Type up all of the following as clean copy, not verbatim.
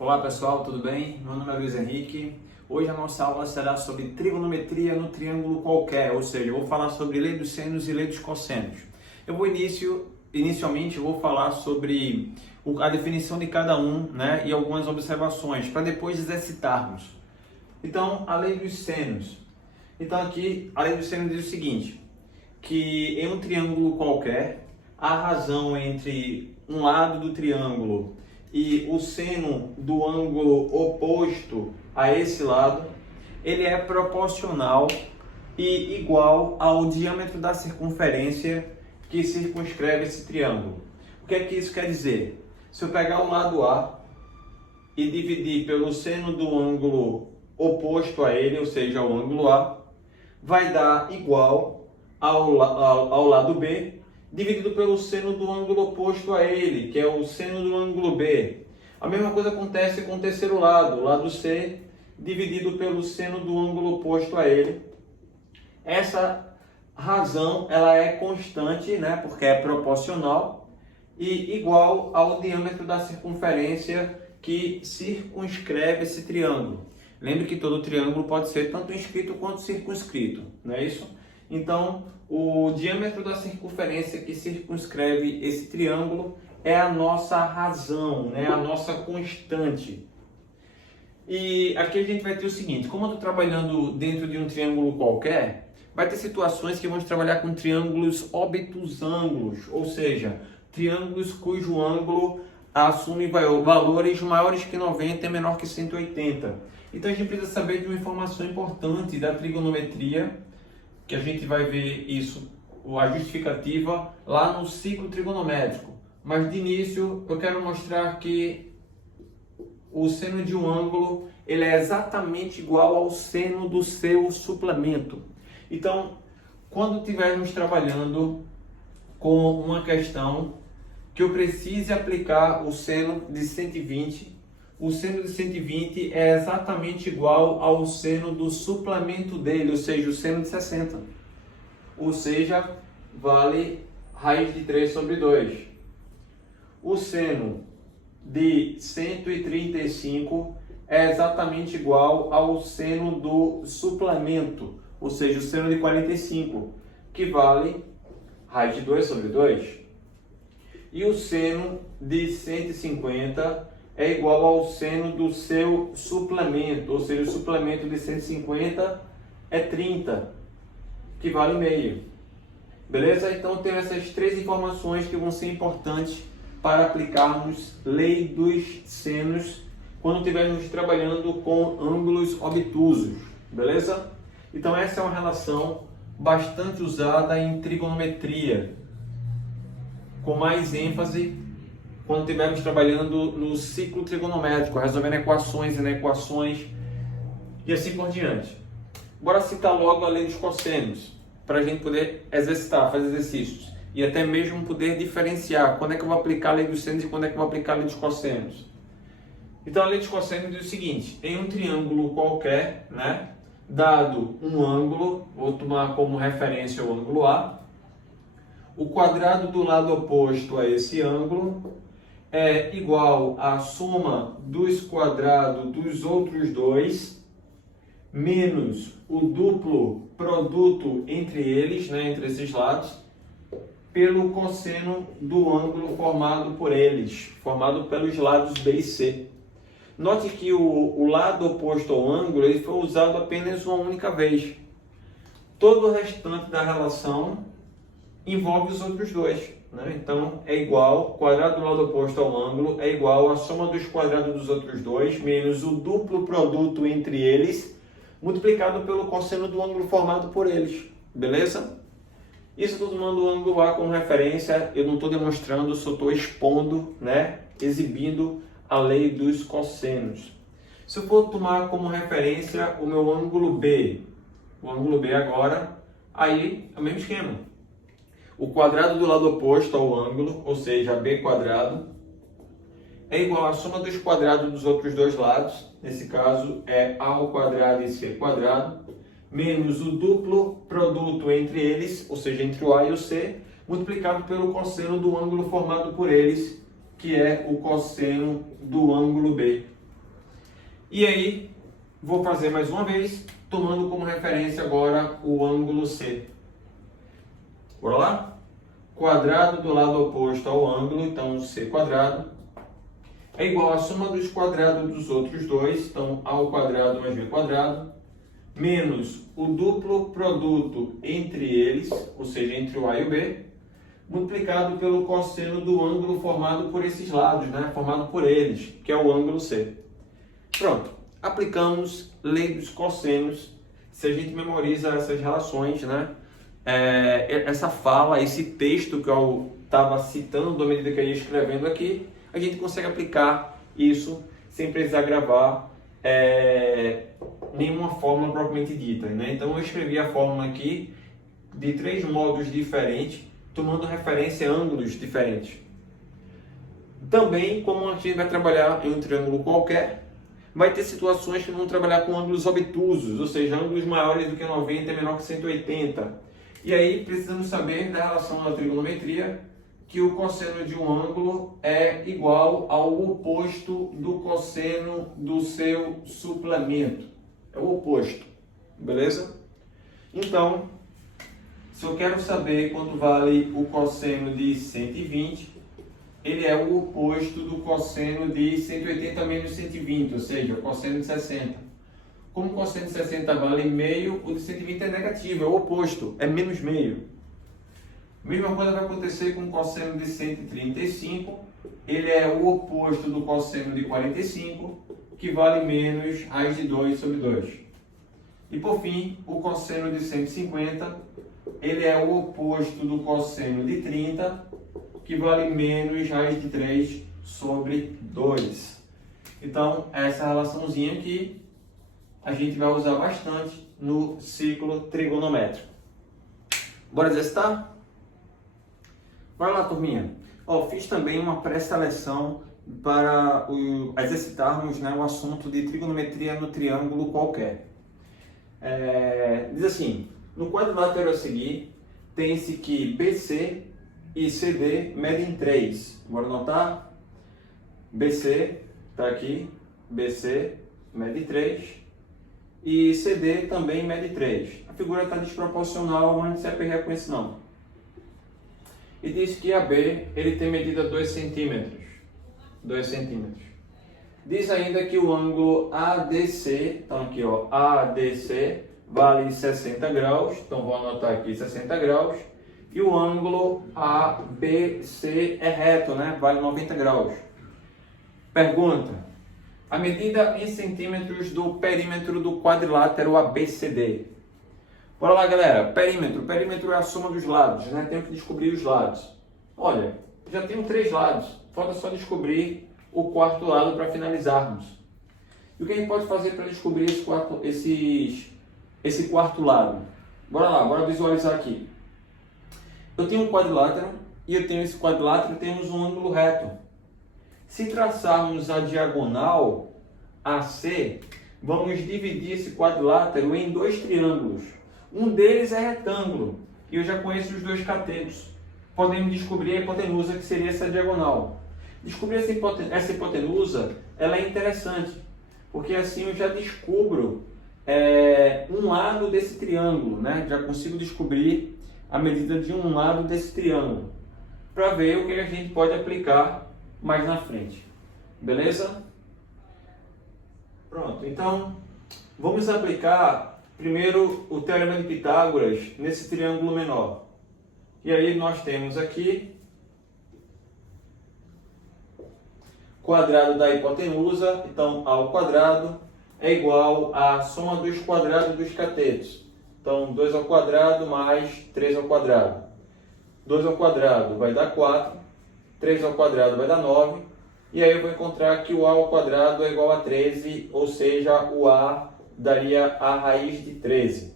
Olá pessoal, tudo bem? Meu nome é Luiz Henrique. Hoje a nossa aula será sobre trigonometria no triângulo qualquer, ou seja, eu vou falar sobre lei dos senos e lei dos cossenos. Inicialmente eu vou falar sobre a definição de cada um, né, e algumas observações, para depois exercitarmos. Então, a lei dos senos. Então aqui, a lei dos senos diz o seguinte, que em um triângulo qualquer, a razão entre um lado do triângulo e o seno do ângulo oposto a esse lado, ele é proporcional e igual ao diâmetro da circunferência que circunscreve esse triângulo. O que é que isso quer dizer? Se eu pegar o lado A e dividir pelo seno do ângulo oposto a ele, ou seja, o ângulo A, vai dar igual ao lado B, dividido pelo seno do ângulo oposto a ele, que é o seno do ângulo B. A mesma coisa acontece com o terceiro lado, o lado C, dividido pelo seno do ângulo oposto a ele. Essa razão ela é constante, né, porque é proporcional, e igual ao diâmetro da circunferência que circunscreve esse triângulo. Lembre que todo triângulo pode ser tanto inscrito quanto circunscrito, não é isso? Então, o diâmetro da circunferência que circunscreve esse triângulo é a nossa razão, né? A nossa constante. E aqui a gente vai ter o seguinte, como eu estou trabalhando dentro de um triângulo qualquer, vai ter situações que vamos trabalhar com triângulos obtusângulos, ou seja, triângulos cujo ângulo assume valores maiores que 90 e menor que 180. Então a gente precisa saber de uma informação importante da trigonometria, que a gente vai ver isso, a justificativa, lá no ciclo trigonométrico. Mas de início eu quero mostrar que o seno de um ângulo ele é exatamente igual ao seno do seu suplemento. Então, quando estivermos trabalhando com uma questão que eu precise aplicar o seno de 120, o seno de 120 é exatamente igual ao seno do suplemento dele, ou seja, o seno de 60. Ou seja, vale raiz de 3 sobre 2. O seno de 135 é exatamente igual ao seno do suplemento, ou seja, o seno de 45, que vale raiz de 2 sobre 2. E o seno de 150 é igual ao seno do seu suplemento, ou seja, o suplemento de 150 é 30, que vale meio. Beleza? Então tem essas três informações que vão ser importantes para aplicarmos lei dos senos quando estivermos trabalhando com ângulos obtusos. Beleza? Então essa é uma relação bastante usada em trigonometria, com mais ênfase quando estivermos trabalhando no ciclo trigonométrico, resolvendo equações e inequações e assim por diante. Bora citar logo a lei dos cossenos, para a gente poder exercitar, fazer exercícios e até mesmo poder diferenciar quando é que eu vou aplicar a lei dos senos e quando é que eu vou aplicar a lei dos cossenos. Então a lei dos cossenos diz o seguinte, em um triângulo qualquer, né, dado um ângulo, vou tomar como referência o ângulo A, o quadrado do lado oposto a esse ângulo é igual à soma dos quadrados dos outros dois, menos o duplo produto entre eles, né, entre esses lados, pelo cosseno do ângulo formado por eles, formado pelos lados B e C. Note que o lado oposto ao ângulo ele foi usado apenas uma única vez. Todo o restante da relação envolve os outros dois. Né? Então, é igual, quadrado do lado oposto ao ângulo é igual à soma dos quadrados dos outros dois, menos o duplo produto entre eles, multiplicado pelo cosseno do ângulo formado por eles. Beleza? Isso eu estou tomando o ângulo A como referência, eu não estou demonstrando, só estou expondo, né? Exibindo a lei dos cossenos. Se eu for tomar como referência o meu ângulo B, o ângulo B agora, aí é o mesmo esquema. O quadrado do lado oposto ao ângulo, ou seja, B quadrado, é igual à soma dos quadrados dos outros dois lados, nesse caso é A ao quadrado e C quadrado, menos o duplo produto entre eles, ou seja, entre o A e o C, multiplicado pelo cosseno do ângulo formado por eles, que é o cosseno do ângulo B. E aí, vou fazer mais uma vez, tomando como referência agora o ângulo C. Bora lá? Quadrado do lado oposto ao ângulo, então C quadrado, é igual à soma dos quadrados dos outros dois, então A ao quadrado mais B quadrado, menos o duplo produto entre eles, ou seja, entre o A e o B, multiplicado pelo cosseno do ângulo formado por esses lados, né? Formado por eles, que é o ângulo C. Pronto, aplicamos lei dos cossenos. Se a gente memoriza essas relações, né? Essa fala, esse texto que eu estava citando à medida que eu ia escrevendo aqui, a gente consegue aplicar isso sem precisar gravar nenhuma fórmula propriamente dita, né? Então eu escrevi a fórmula aqui de 3 modos diferentes, tomando referência a ângulos diferentes. Também, como a gente vai trabalhar em um triângulo qualquer, vai ter situações que vão trabalhar com ângulos obtusos, ou seja, ângulos maiores do que 90 e menor que 180. E aí precisamos saber da relação da trigonometria, que o cosseno de um ângulo é igual ao oposto do cosseno do seu suplemento. É o oposto, beleza? Então, se eu quero saber quanto vale o cosseno de 120, ele é o oposto do cosseno de 180 menos 120, ou seja, o cosseno de 60. Como o cosseno de 60 vale meio, o de 120 é negativo, é o oposto, é menos meio. Mesma coisa vai acontecer com o cosseno de 135, ele é o oposto do cosseno de 45, que vale menos raiz de 2 sobre 2. E por fim, o cosseno de 150, ele é o oposto do cosseno de 30, que vale menos raiz de 3 sobre 2. Então, essa relaçãozinha aqui a gente vai usar bastante no ciclo trigonométrico. Bora exercitar? Bora lá, turminha. Fiz também uma pré-seleção para exercitarmos, né, o assunto de trigonometria no triângulo qualquer. Diz assim, no quadrilátero a seguir, tem-se que BC e CD medem 3. Bora anotar? BC, está aqui, BC mede 3. E CD também mede 3. A figura está desproporcional, não se aperreia com isso não. E diz que AB ele tem medida 2 centímetros. 2 centímetros. Diz ainda que o ângulo ADC, então aqui ó, ADC vale 60 graus, então vou anotar aqui 60 graus. E o ângulo ABC é reto, né? Vale 90 graus. Pergunta. A medida em centímetros do perímetro do quadrilátero ABCD. Bora lá, galera. Perímetro. Perímetro é a soma dos lados, né? Tenho que descobrir os lados. Olha, já tenho 3 lados. Falta só descobrir o quarto lado para finalizarmos. E o que a gente pode fazer para descobrir esse quarto lado? Bora lá, bora visualizar aqui. Eu tenho um quadrilátero e eu tenho esse quadrilátero e temos um ângulo reto. Se traçarmos a diagonal AC, vamos dividir esse quadrilátero em 2 triângulos. Um deles é retângulo e eu já conheço os 2 catetos. Podemos descobrir a hipotenusa, que seria essa diagonal. Descobrir essa hipotenusa, ela é interessante, porque assim eu já descubro um lado desse triângulo, né? Já consigo descobrir a medida de um lado desse triângulo, para ver o que a gente pode aplicar mais na frente. Beleza? Pronto, então vamos aplicar primeiro o teorema de Pitágoras nesse triângulo menor. E aí nós temos aqui quadrado da hipotenusa, então A ao quadrado é igual à soma dos quadrados dos catetos. Então 2 ao quadrado mais 3 ao quadrado. 2 ao quadrado vai dar 4, 3 ao quadrado vai dar 9, e aí eu vou encontrar que o A ao quadrado é igual a 13, ou seja, o A daria a raiz de 13.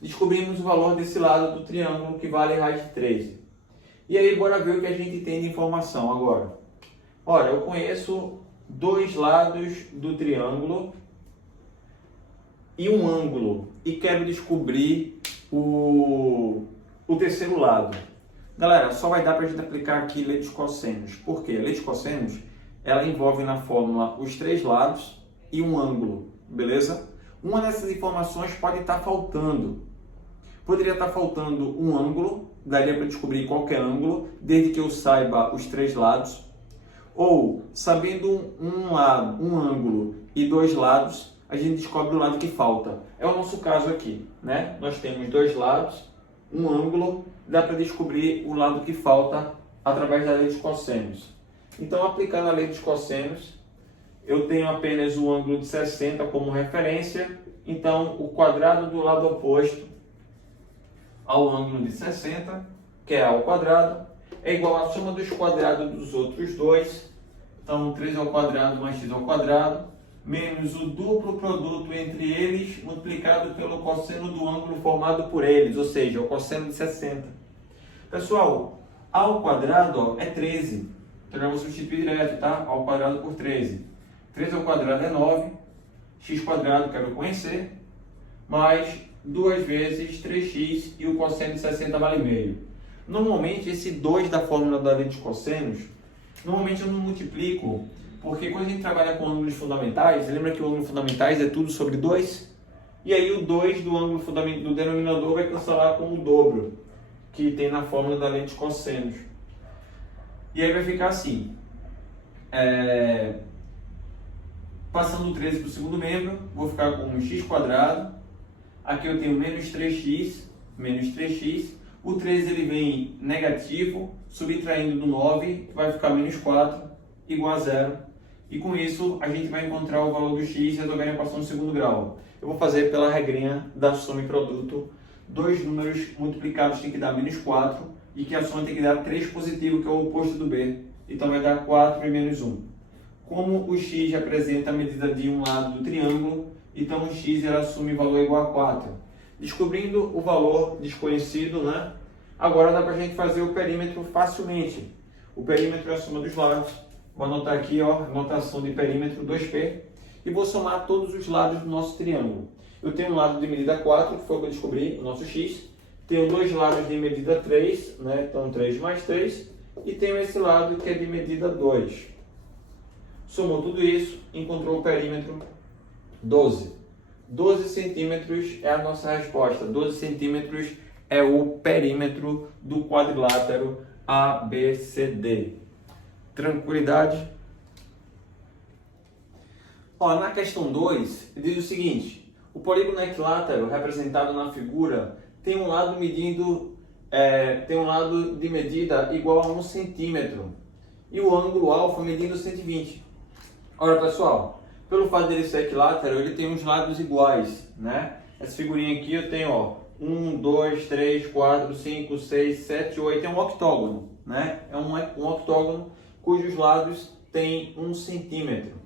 Descobrimos o valor desse lado do triângulo, que vale a raiz de 13. E aí, bora ver o que a gente tem de informação agora. Olha, eu conheço 2 lados do triângulo e um ângulo, e quero descobrir o terceiro lado. Galera, só vai dar para a gente aplicar aqui lei dos cossenos. Por quê? A lei dos cossenos, ela envolve na fórmula os 3 lados e um ângulo, beleza? Uma dessas informações pode estar faltando. Poderia estar faltando um ângulo, daria para descobrir qualquer ângulo, desde que eu saiba os 3 lados. Ou, sabendo um lado, um ângulo e 2 lados, a gente descobre o lado que falta. É o nosso caso aqui, né? Nós temos 2 lados, um ângulo, dá para descobrir o lado que falta através da lei dos cossenos. Então, aplicando a lei dos cossenos, eu tenho apenas o ângulo de 60 como referência, então o quadrado do lado oposto ao ângulo de 60, que é A ao quadrado, é igual à soma dos quadrados dos outros dois, então 3 ao quadrado mais x ao quadrado, menos o duplo produto entre eles multiplicado pelo cosseno do ângulo formado por eles, ou seja, o cosseno de 60. Pessoal, A ao quadrado ó, é 13, então eu vou substituir direto, tá? A ao quadrado por 13. 13 ao quadrado é 9, x quadrado quero conhecer, mais 2 vezes 3x e o cosseno de 60 vale meio. Normalmente esse 2 da fórmula da lei dos cossenos, normalmente eu não multiplico, porque quando a gente trabalha com ângulos fundamentais, lembra que o ângulo fundamentais é tudo sobre 2? E aí o 2 do ângulo do denominador vai cancelar com o dobro, que tem na fórmula da lei dos cossenos. E aí vai ficar assim, passando o 13 para o segundo membro, vou ficar com x quadrado. Aqui eu tenho menos 3x, o 13 ele vem negativo, subtraindo do 9, vai ficar menos 4, igual a 0. E com isso a gente vai encontrar o valor do x e resolver a equação do segundo grau. Eu vou fazer pela regrinha da soma e produto. 2 números multiplicados tem que dar menos 4, e que a soma tem que dar 3 positivo, que é o oposto do b. Então vai dar 4 e menos 1. Como o x representa a medida de um lado do triângulo, então o x ele assume valor igual a 4. Descobrindo o valor desconhecido, né? Agora dá para a gente fazer o perímetro facilmente. O perímetro é a soma dos lados. Vou anotar aqui, ó, notação de perímetro 2p. E vou somar todos os lados do nosso triângulo. Eu tenho um lado de medida 4, que foi o que eu descobri, o nosso x. Tenho 2 lados de medida 3, né? Então 3 mais 3. E tenho esse lado que é de medida 2. Somou tudo isso, encontrou o perímetro 12. 12 centímetros é a nossa resposta. 12 centímetros é o perímetro do quadrilátero ABCD. Tranquilidade? Ó, na questão 2, diz o seguinte: o polígono equilátero representado na figura tem um lado de medida igual a 1 centímetro e o ângulo alfa medindo 120. Ora, pessoal, pelo fato dele ser equilátero, ele tem uns lados iguais, né? Essa figurinha aqui eu tenho, ó, 1, 2, 3, 4, 5, 6, 7, 8, é um octógono, né? É um octógono cujos lados têm 1 centímetro.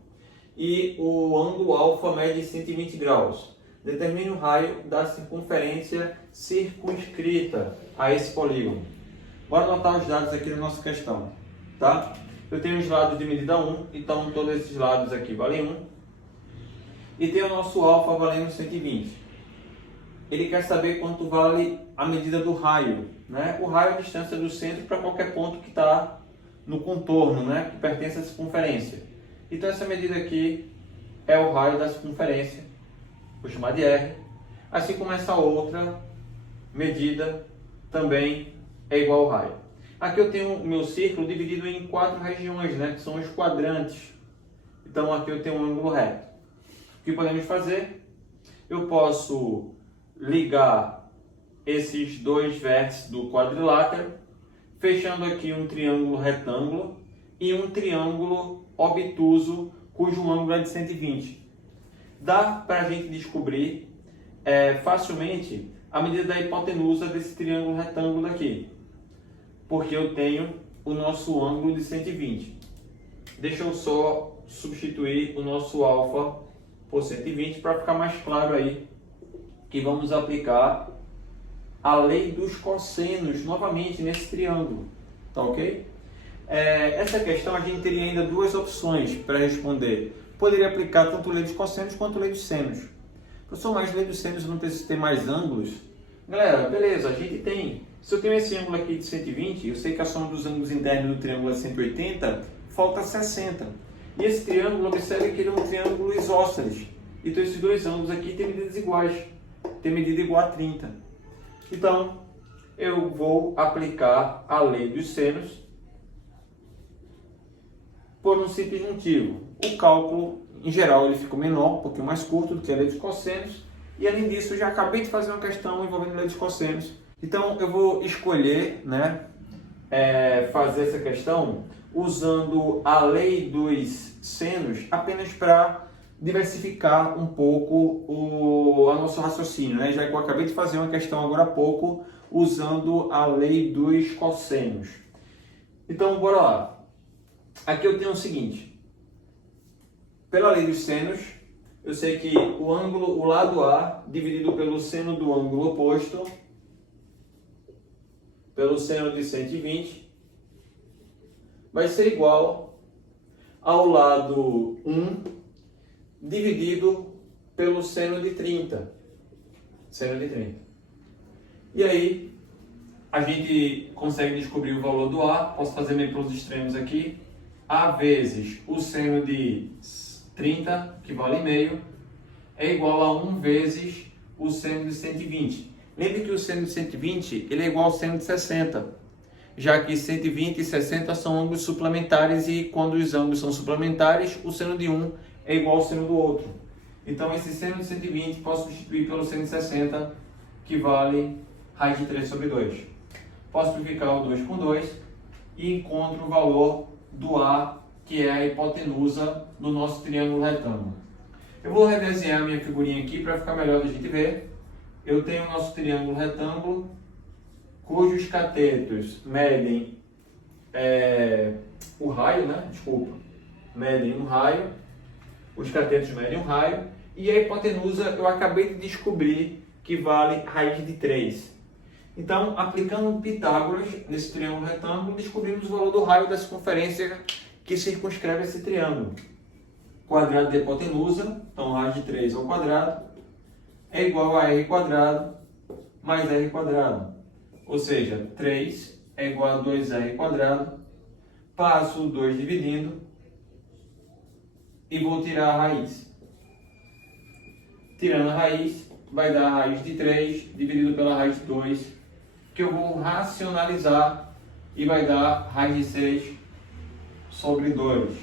E o ângulo alfa mede 120 graus. Determine o raio da circunferência circunscrita a esse polígono. Bora anotar os dados aqui da nossa questão, tá? Eu tenho os lados de medida 1, então todos esses lados aqui valem 1. E tem o nosso alfa valendo 120. Ele quer saber quanto vale a medida do raio, né? O raio é a distância do centro para qualquer ponto que está no contorno, né? Que pertence à circunferência. Então essa medida aqui é o raio da circunferência, vou chamar de R. Assim como essa outra medida também é igual ao raio. Aqui eu tenho o meu círculo dividido em 4 regiões, né? Que são os quadrantes. Então aqui eu tenho um ângulo reto. O que podemos fazer? Eu posso ligar esses 2 vértices do quadrilátero, fechando aqui um triângulo retângulo e um triângulo obtuso, cujo ângulo é de 120. Dá para a gente descobrir facilmente a medida da hipotenusa desse triângulo retângulo aqui, porque eu tenho o nosso ângulo de 120. Deixa eu só substituir o nosso alfa por 120 para ficar mais claro aí que vamos aplicar a lei dos cossenos novamente nesse triângulo, tá ok? Essa questão a gente teria ainda 2 opções para responder. Poderia aplicar tanto a lei dos cossenos quanto a lei dos senos. Professor, mas a lei dos senos eu não preciso ter mais ângulos? Galera, beleza, a gente tem. Se eu tenho esse ângulo aqui de 120, eu sei que a soma dos ângulos internos do triângulo é 180, falta 60. E esse triângulo, observe que ele é um triângulo isósceles. Então esses dois ângulos aqui têm medidas iguais, tem medida igual a 30. Então eu vou aplicar a lei dos senos por um simples motivo. O cálculo, em geral, ele ficou menor, um pouquinho mais curto do que a lei dos cossenos. E além disso, eu já acabei de fazer uma questão envolvendo a lei dos cossenos. Então eu vou escolher, né, fazer essa questão usando a lei dos senos apenas para diversificar um pouco o nosso raciocínio, né? Já que eu acabei de fazer uma questão agora há pouco usando a lei dos cossenos. Então, bora lá. Aqui eu tenho o seguinte. Pela lei dos senos, eu sei que o ângulo, o lado A, dividido pelo seno do ângulo oposto, pelo seno de 120, vai ser igual ao lado 1 dividido pelo seno de 30. Seno de 30. E aí, a gente consegue descobrir o valor do A. Posso fazer meio pelos extremos aqui. A vezes o seno de 30, que vale meio, é igual a 1 vezes o seno de 120. Lembre que o seno de 120 ele é igual ao seno de 60, já que 120 e 60 são ângulos suplementares e quando os ângulos são suplementares, o seno de um é igual ao seno do outro. Então esse seno de 120 posso substituir pelo seno de 60, que vale raiz de 3 sobre 2. Posso simplificar o 2 com 2 e encontro o valor do A, que é a hipotenusa do nosso triângulo retângulo. Eu vou redesenhar minha figurinha aqui para ficar melhor da gente ver. Eu tenho o nosso triângulo retângulo, cujos catetos medem o raio, né? Desculpa, medem um raio, os catetos medem um raio, e a hipotenusa eu acabei de descobrir que vale raiz de 3. Então, aplicando Pitágoras nesse triângulo retângulo, descobrimos o valor do raio da circunferência que circunscreve esse triângulo. Quadrado da hipotenusa, então raiz de 3 ao quadrado, é igual a r quadrado mais r quadrado. Ou seja, 3 é igual a 2r quadrado, passo o 2 dividindo e vou tirar a raiz. Tirando a raiz, vai dar a raiz de 3 dividido pela raiz de 2, que eu vou racionalizar e vai dar raiz de 6 sobre 2.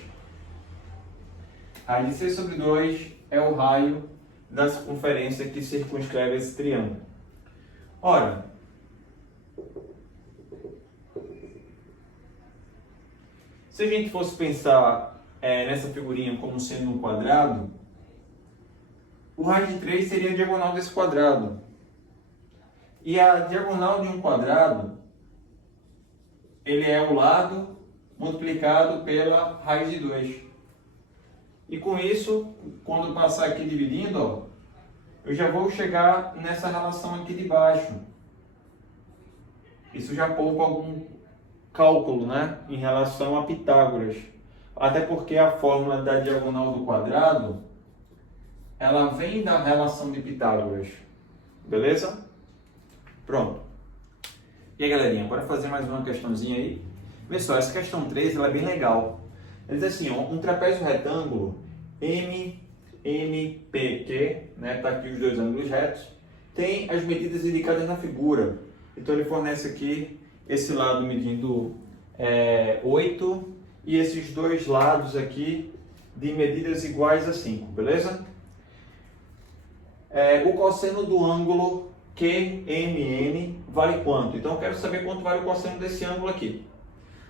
Raiz de 6 sobre 2 é o raio da circunferência que circunscreve esse triângulo. Ora, se a gente fosse pensar nessa figurinha como sendo um quadrado, o raiz de 3 seria a diagonal desse quadrado. E a diagonal de um quadrado, ele é o lado multiplicado pela raiz de 2. E com isso, quando passar aqui dividindo, ó, eu já vou chegar nessa relação aqui de baixo. Isso já poupa algum cálculo, né, em relação a Pitágoras. Até porque a fórmula da diagonal do quadrado, ela vem da relação de Pitágoras. Beleza? Pronto. E aí, galerinha, bora fazer mais uma questãozinha aí? Pessoal, essa questão 3 ela é bem legal. Ele diz assim, ó, um trapézio retângulo MNPQ, né, tá aqui os dois ângulos retos, tem as medidas indicadas na figura. Então ele fornece aqui esse lado medindo 8 e esses dois lados aqui de medidas iguais a 5, beleza? O cosseno do ângulo QMN vale quanto? Então eu quero saber quanto vale o cosseno desse ângulo aqui.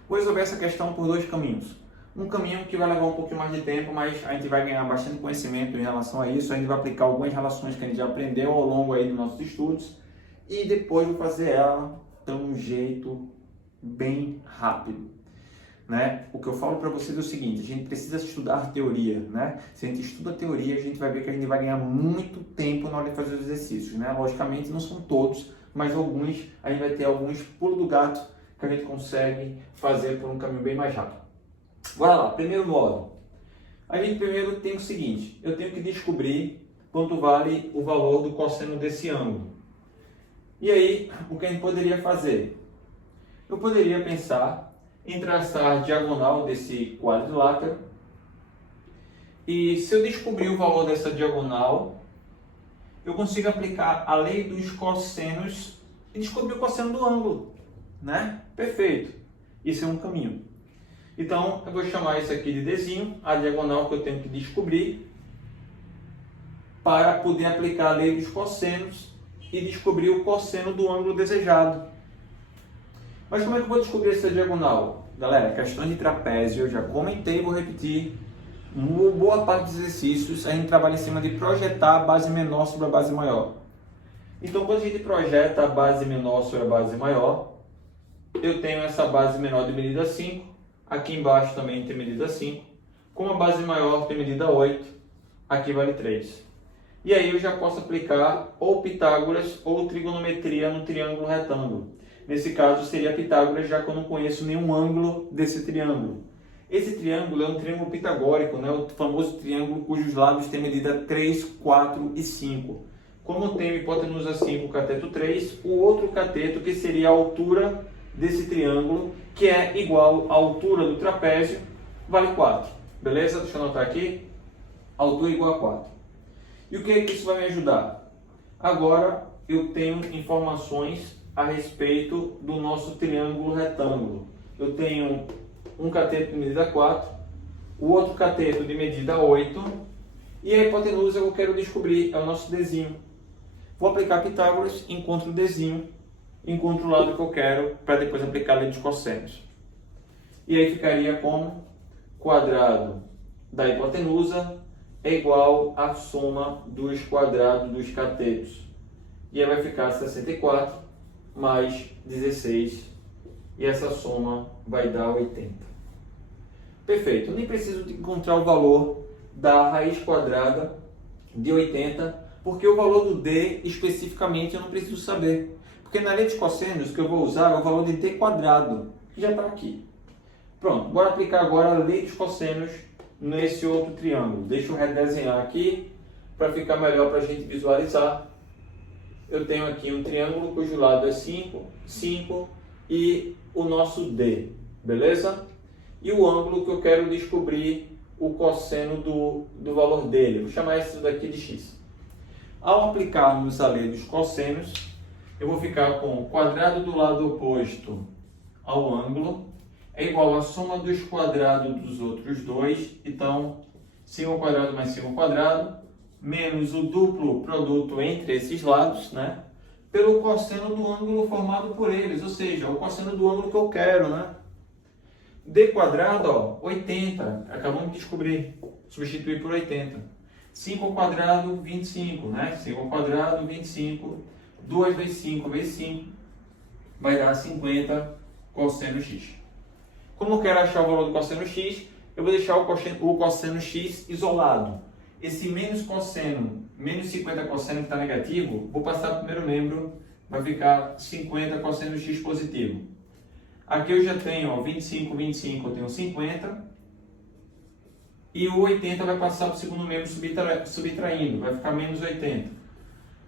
Vou resolver essa questão por dois caminhos. Um caminho que vai levar um pouquinho mais de tempo, mas a gente vai ganhar bastante conhecimento em relação a isso. A gente vai aplicar algumas relações que a gente já aprendeu ao longo aí dos nossos estudos. E depois vou fazer ela de um jeito bem rápido. Né? O que eu falo para vocês é o seguinte, a gente precisa estudar teoria, né? Se a gente estuda teoria, a gente vai ver que a gente vai ganhar muito tempo na hora de fazer os exercícios, né? Logicamente não são todos, mas alguns, a gente vai ter alguns pulos do gato que a gente consegue fazer por um caminho bem mais rápido. Bora lá, primeiro modo. A gente primeiro tem o seguinte, eu tenho que descobrir quanto vale o valor do cosseno desse ângulo. E aí, o que a gente poderia fazer? Eu poderia pensar em traçar a diagonal desse quadrilátero E se eu descobrir o valor dessa diagonal, eu consigo aplicar a lei dos cossenos e descobrir o cosseno do ângulo, né? Perfeito. Isso é um caminho. Então, eu vou chamar isso aqui de Dzinho, a diagonal que eu tenho que descobrir, para poder aplicar a lei dos cossenos e descobrir o cosseno do ângulo desejado. Mas como é que eu vou descobrir essa diagonal? Galera, questões de trapézio, eu já comentei e vou repetir. Boa parte dos exercícios a gente trabalha em cima de projetar a base menor sobre a base maior. Então, quando a gente projeta a base menor sobre a base maior, eu tenho essa base menor de medida 5, aqui embaixo também tem medida 5, como a base maior tem medida 8, aqui vale 3. E aí eu já posso aplicar ou Pitágoras ou trigonometria no triângulo retângulo. Nesse caso seria Pitágoras, já que eu não conheço nenhum ângulo desse triângulo. Esse triângulo é um triângulo pitagórico, né? O famoso triângulo cujos lados têm medida 3, 4 e 5. Como tem hipotenusa 5, cateto 3, o outro cateto, que seria a altura desse triângulo, que é igual à altura do trapézio, vale 4. Beleza? Deixa eu anotar aqui. Altura igual a 4. E o que é que isso vai me ajudar? Agora eu tenho informações a respeito do nosso triângulo retângulo. Eu tenho um cateto de medida 4, o outro cateto de medida 8, e a hipotenusa que eu quero descobrir é o nosso Dzinho. Vou aplicar Pitágoras, encontro o Dzinho, encontro o lado que eu quero, para depois aplicar a lei dos cossenos. E aí ficaria como quadrado da hipotenusa é igual à soma dos quadrados dos catetos. E aí vai ficar 64 mais 16, e essa soma vai dar 80. Perfeito, eu nem preciso de encontrar o valor da raiz quadrada de 80, porque o valor do D especificamente eu não preciso saber. Porque na lei de cossenos que eu vou usar é o valor de D quadrado, que já está aqui. Pronto, bora aplicar agora a lei dos cossenos nesse outro triângulo. Deixa eu redesenhar aqui para ficar melhor para a gente visualizar. Eu tenho aqui um triângulo cujo lado é 5, 5 e o nosso D, beleza? E o ângulo que eu quero descobrir o cosseno do valor dele. Vou chamar isso daqui de x. Ao aplicarmos a lei dos cossenos, eu vou ficar com o quadrado do lado oposto ao ângulo é igual à soma dos quadrados dos outros dois. Então, 5 ao quadrado mais 5 ao quadrado, menos o duplo produto entre esses lados, né? Pelo cosseno do ângulo formado por eles, ou seja, o cosseno do ângulo que eu quero, né? D quadrado, ó, 80, acabamos de descobrir, substituir por 80. 5 ao quadrado, 25, né? 5 ao quadrado, 25, 2 vezes 5 vezes 5, vai dar 50 cosseno x. Como eu quero achar o valor do cosseno x, eu vou deixar o cosseno x isolado. Esse menos cosseno, menos 50 cosseno que está negativo, vou passar para o primeiro membro, vai ficar 50 cosseno x positivo. Aqui eu já tenho, ó, 25, 25, eu tenho 50. E o 80 vai passar para o segundo membro subtraindo, vai ficar menos 80.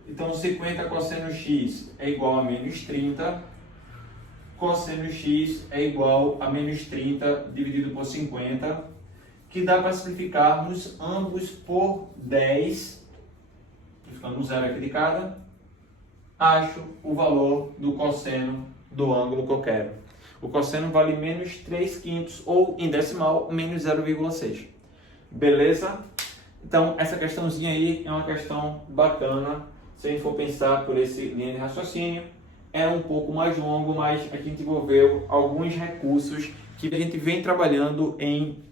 Então 50 cosseno x é igual a menos 30. Cosseno x é igual a menos 30 dividido por 50, que dá para simplificarmos ambos por 10, ficando um zero aqui de cada, acho o valor do cosseno do ângulo que eu quero. O cosseno vale menos 3/5, ou em decimal, menos 0,6. Beleza? Então, essa questãozinha aí é uma questão bacana, se a gente for pensar por esse linha de raciocínio. Era um pouco mais longo, mas a gente envolveu alguns recursos que a gente vem trabalhando em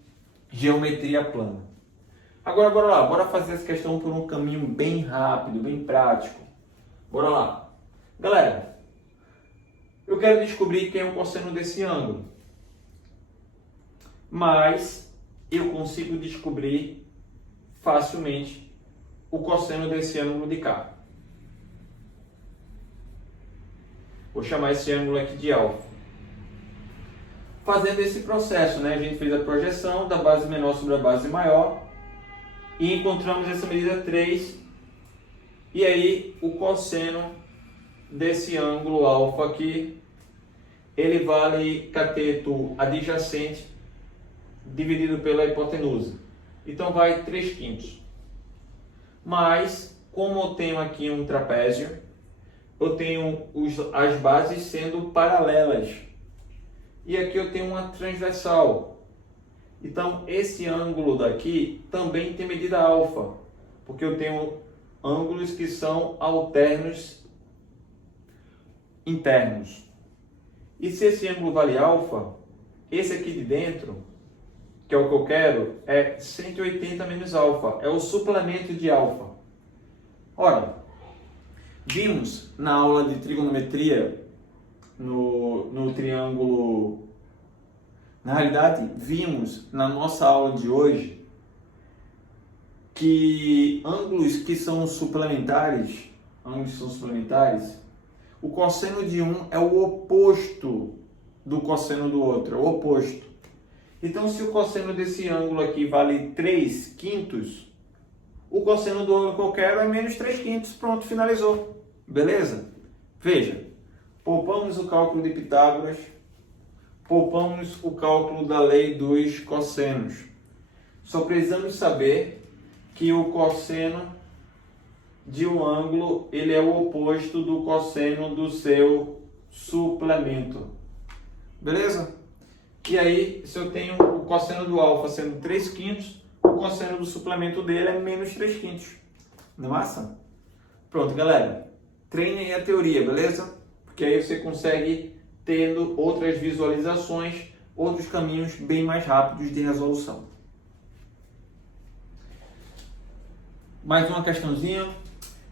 geometria plana. Agora, bora lá, bora fazer essa questão por um caminho bem rápido, bem prático. Bora lá. Galera, eu quero descobrir quem é o cosseno desse ângulo. Mas eu consigo descobrir facilmente o cosseno desse ângulo de cá. Vou chamar esse ângulo aqui de alfa. Fazendo esse processo, né, a gente fez a projeção da base menor sobre a base maior e encontramos essa medida 3. E aí o cosseno desse ângulo alfa aqui, ele vale cateto adjacente dividido pela hipotenusa. Então vai 3/5. Mas, como eu tenho aqui um trapézio, eu tenho as bases sendo paralelas. E aqui eu tenho uma transversal. Então, esse ângulo daqui também tem medida alfa, porque eu tenho ângulos que são alternos internos. E se esse ângulo vale alfa, esse aqui de dentro, que é o que eu quero, é 180 menos alfa, é o suplemento de alfa. Ora, vimos na aula de trigonometria, no triângulo, na realidade, vimos na nossa aula de hoje que ângulos que são suplementares, o cosseno de um é o oposto do cosseno do outro, é o oposto. Então, se o cosseno desse ângulo aqui vale 3/5, o cosseno do ângulo que eu quero é menos 3/5. Pronto, finalizou. Beleza? Veja, poupamos o cálculo de Pitágoras, poupamos o cálculo da lei dos cossenos. Só precisamos saber que o cosseno de um ângulo ele é o oposto do cosseno do seu suplemento. Beleza? E aí, se eu tenho o cosseno do alfa sendo 3/5, o cosseno do suplemento dele é menos 3/5. Não é massa? Pronto, galera. Treinem a teoria, beleza? Porque aí você consegue, tendo outras visualizações, outros caminhos bem mais rápidos de resolução. Mais uma questãozinha.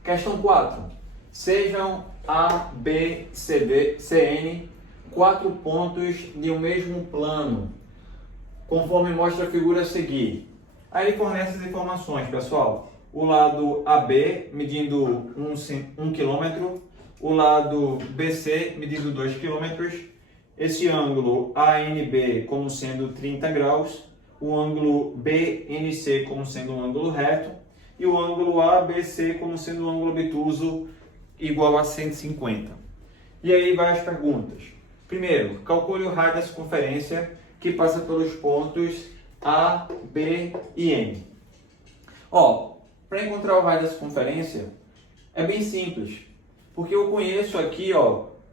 Questão 4. Sejam A, B, C, D, CN 4 pontos de um mesmo plano, conforme mostra a figura a seguir. Aí ele fornece as informações, pessoal. O lado AB medindo 1 km, o lado BC medindo 2 km, esse ângulo ANB como sendo 30 graus, o ângulo BNC como sendo um ângulo reto e o ângulo ABC como sendo um ângulo obtuso igual a 150. E aí vai as perguntas. Primeiro, calcule o raio da circunferência que passa pelos pontos A, B e N. Para encontrar o raio da circunferência é bem simples, porque eu conheço aqui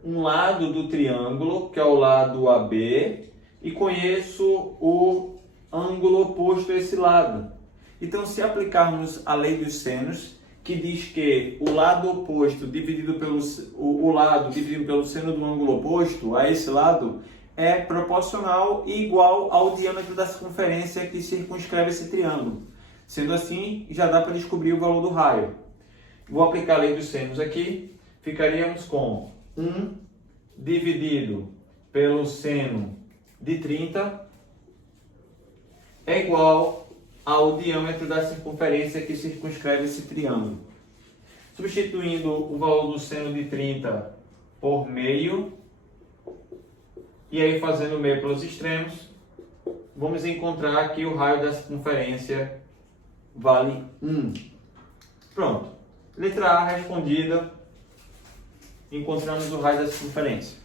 um lado do triângulo, que é o lado AB, e conheço o ângulo oposto a esse lado. Então, se aplicarmos a lei dos senos, que diz que o lado oposto dividido pelo seno do ângulo oposto a esse lado é proporcional e igual ao diâmetro da circunferência que circunscreve esse triângulo. Sendo assim, já dá para descobrir o valor do raio. Vou aplicar a lei dos senos aqui. Ficaríamos com 1 dividido pelo seno de 30 é igual ao diâmetro da circunferência que circunscreve esse triângulo. Substituindo o valor do seno de 30 por meio, e aí fazendo meio pelos extremos, vamos encontrar que o raio da circunferência vale 1. Pronto. Letra A respondida. Encontramos o raio da circunferência.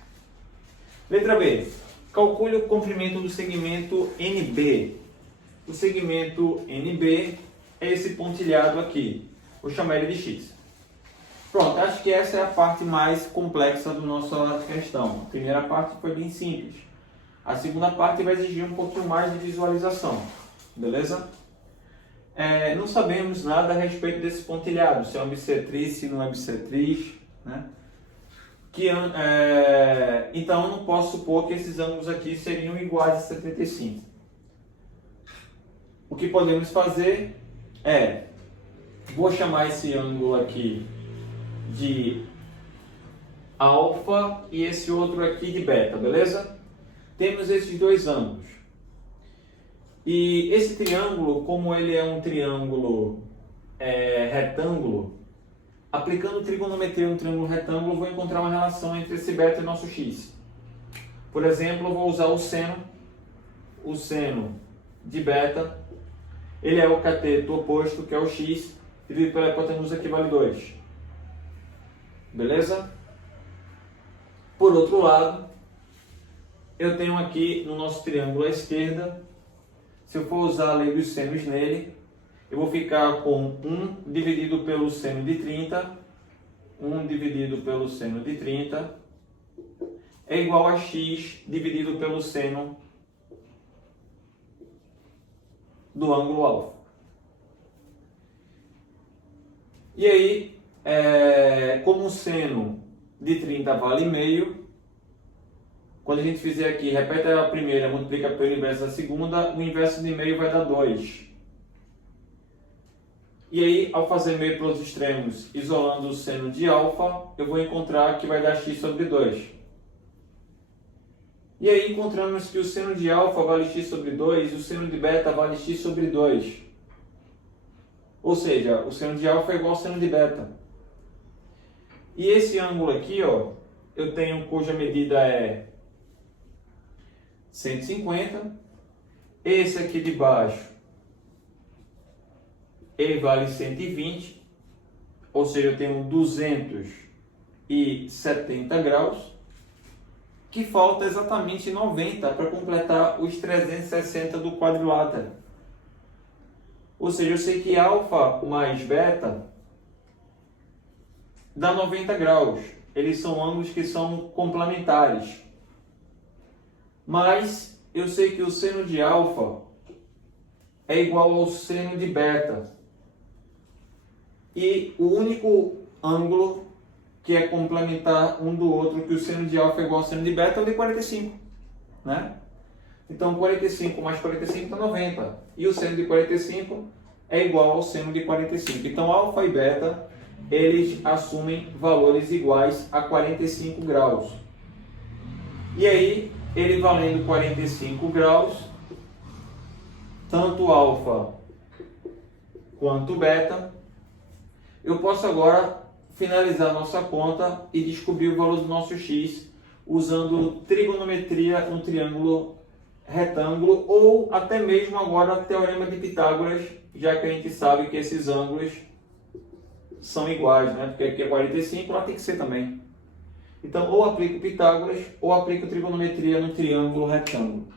Letra B. Calcule o comprimento do segmento NB. O segmento NB é esse pontilhado aqui. Vou chamar ele de X. Pronto, acho que essa é a parte mais complexa da nossa questão. A primeira parte foi bem simples. A segunda parte vai exigir um pouquinho mais de visualização. Beleza? Não sabemos nada a respeito desse pontilhado. Se é um bissetriz, se não é bissetriz, né? Então, eu não posso supor que esses ângulos aqui seriam iguais a 75. O que podemos fazer vou chamar esse ângulo aqui de alfa e esse outro aqui de beta, beleza? Temos esses dois ângulos. E esse triângulo, como ele é um triângulo retângulo, aplicando trigonometria no triângulo retângulo, vou encontrar uma relação entre esse beta e nosso x. Por exemplo, eu vou usar o seno de beta. Ele é o cateto oposto, que é o x, dividido pela hipotenusa, que vale 2. Beleza? Por outro lado, eu tenho aqui no nosso triângulo à esquerda Se eu for usar a lei dos senos nele, eu vou ficar com 1 dividido pelo seno de 30, 1 dividido pelo seno de 30, é igual a x dividido pelo seno do ângulo alfa. E aí, como o seno de 30 vale meio, quando a gente fizer aqui, repete a primeira, multiplica pelo inverso da segunda, o inverso de meio vai dar 2. E aí, ao fazer meio pelos extremos, isolando o seno de alfa, eu vou encontrar que vai dar x sobre 2. E aí encontramos que o seno de alfa vale x sobre 2 e o seno de beta vale x sobre 2. Ou seja, o seno de alfa é igual ao seno de beta. E esse ângulo aqui, ó, eu tenho cuja medida é 150. Esse aqui de baixo, ele vale 120. Ou seja, eu tenho 270 graus. Que falta exatamente 90 para completar os 360 do quadrilátero. Ou seja, eu sei que alfa mais beta dá 90 graus. Eles são ângulos que são complementares. Mas eu sei que o seno de alfa é igual ao seno de beta. E o único ângulo que é complementar um do outro, que o seno de alfa é igual ao seno de beta, é o de 45, né? Então, 45 mais 45 dá 90. E o seno de 45 é igual ao seno de 45. Então, alfa e beta, eles assumem valores iguais a 45 graus. E aí, ele valendo 45 graus, tanto alfa quanto beta, eu posso agora finalizar nossa conta e descobrir o valor do nosso x usando trigonometria no triângulo retângulo ou até mesmo agora teorema de Pitágoras, já que a gente sabe que esses ângulos são iguais, né? Porque aqui é 45, lá tem que ser também. Então, ou aplico Pitágoras ou aplico trigonometria no triângulo retângulo.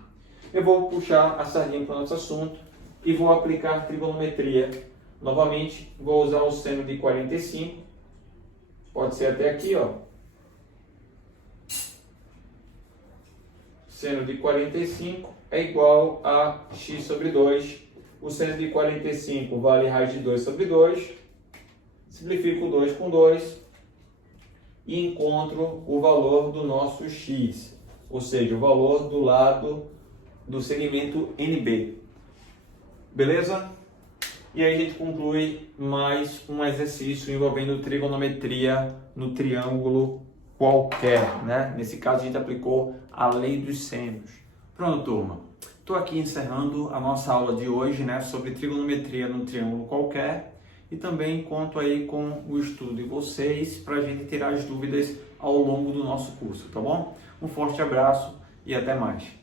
Eu vou puxar a sardinha para o nosso assunto e vou aplicar trigonometria. Novamente, vou usar o seno de 45. Pode ser até aqui, ó. Seno de 45 é igual a x sobre 2. O seno de 45 vale raiz de 2 sobre 2. Simplifico 2 com 2 e encontro o valor do nosso x, ou seja, o valor do lado do segmento NB. Beleza? E aí a gente conclui mais um exercício envolvendo trigonometria no triângulo qualquer, né? Nesse caso a gente aplicou a lei dos senos. Pronto, turma. Estou aqui encerrando a nossa aula de hoje, né, sobre trigonometria no triângulo qualquer e também conto aí com o estudo de vocês para a gente tirar as dúvidas ao longo do nosso curso, tá bom? Um forte abraço e até mais.